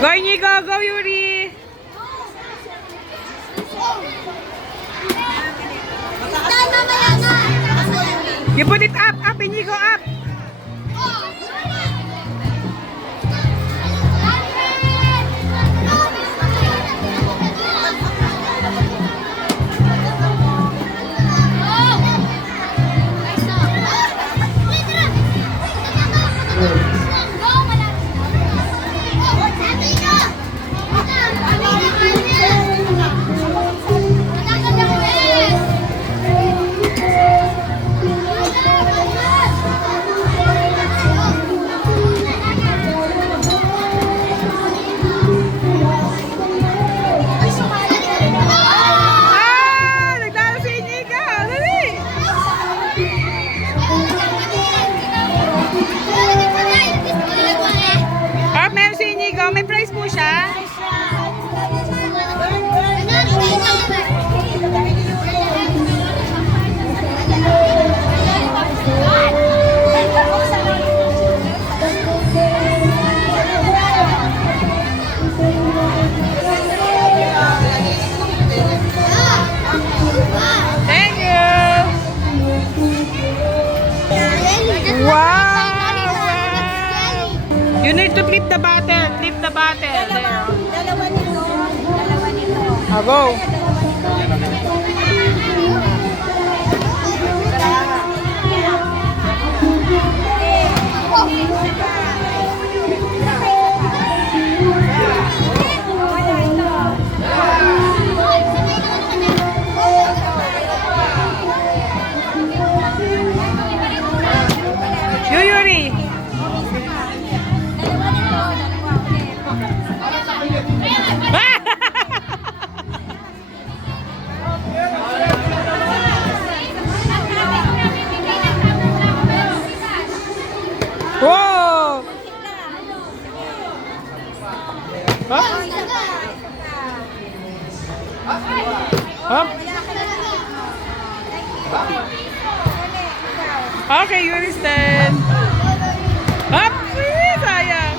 Go, Inigo! Go, Yuri! You put it up, Inigo, up! May price po siya. Thank you. Wow. You need to flip the bottle. Flip the bottle. Dalawa nito. Dalawa nito. Go. Yuri. Wow! Up. Okay, Yuri stand. Up! Sayang.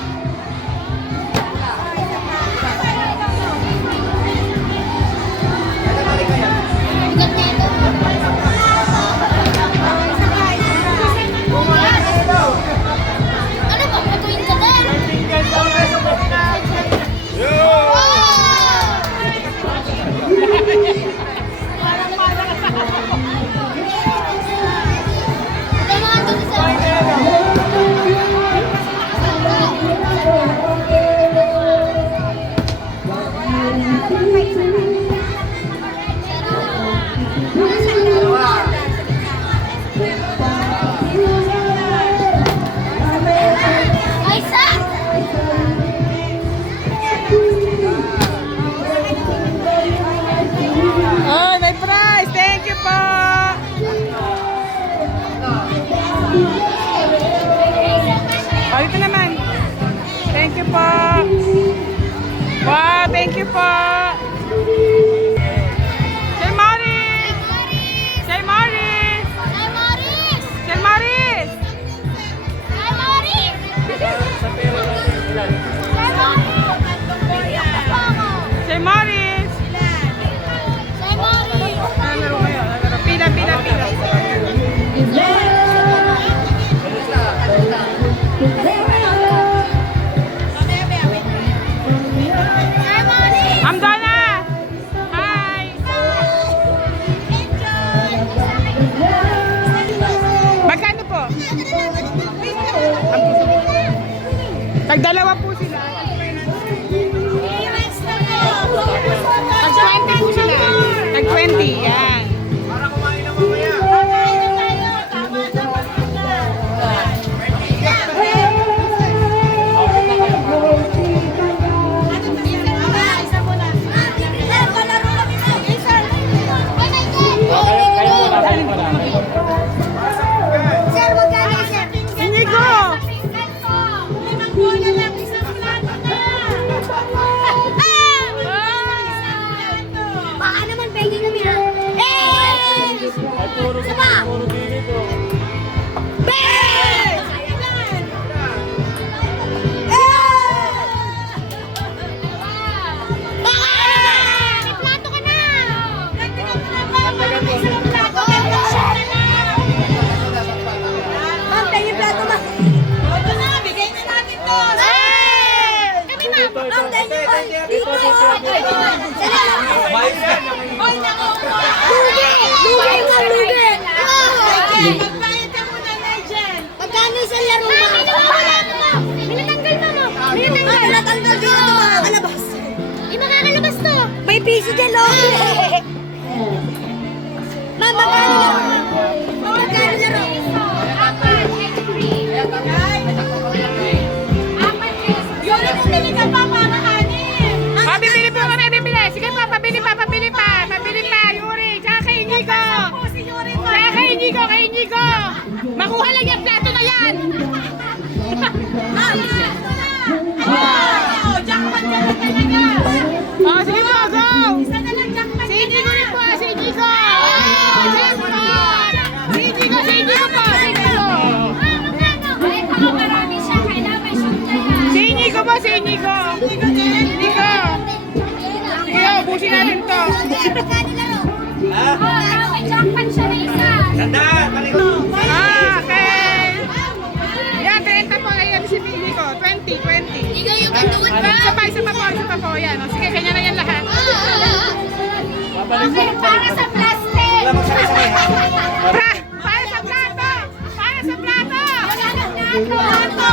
Ito naman. Thank you po. Wow, thank you po. Sir Morris! Sir Morris! Sir Morris! Sir Morris! Sir Morris! Sir Morris! Sir Morris! Nalaro kayo. Pila, pila, pila. I'm Donna! Hi! Magkano po? Tagdalawa po sila. Tag-20 po sila. Tag-20, yan. Para kumain na mamaya. Sir, magkano sir? Inigo! Limang bola lang, isang plato na! Baka naman pwede kami ha? Bayos yan. Hoy, nakuha! Lugi nga, lugi! Nigel, magbayad ka muna, Nigel. Magkano sa laro mo? Pinatanggal mo mo! Pinatanggal! Pinatanggal dito ito makakalabas! Makakalabas to! May piso dyan, oh! Ma'am, magkano laro mo? Magkano laro? Yun, bumili ka pa, para anim. Oh, bibili po kami, bibili. Sige po, pabili pa, pabili pa. Pabili pa, Yuri. Tsaka kay Inigo. Si Yuri pa. Tsaka kay Inigo, kay Inigo. Makuha lang yung plato na yan. Oh, jackpot ka na talaga. Oh, sige po, go. Isa na lang jackpot Si ka Inigo na. rin po, si Inigo. Jackpot. Si Inigo po, si Inigo. Si Inigo po, si Inigo. Inigo. Sige, ubusin natin to. Magkano laro? Tandaan, palingon. Ah, okay. Yan, 30 po. Ayan si Inigo. 20, 20. Isa pa po. Yan. O, sige, kanya na yan lahat. Para sa plastic. Wala magsakay-sakay ha. Para sa plato! Para sa plato! Plato.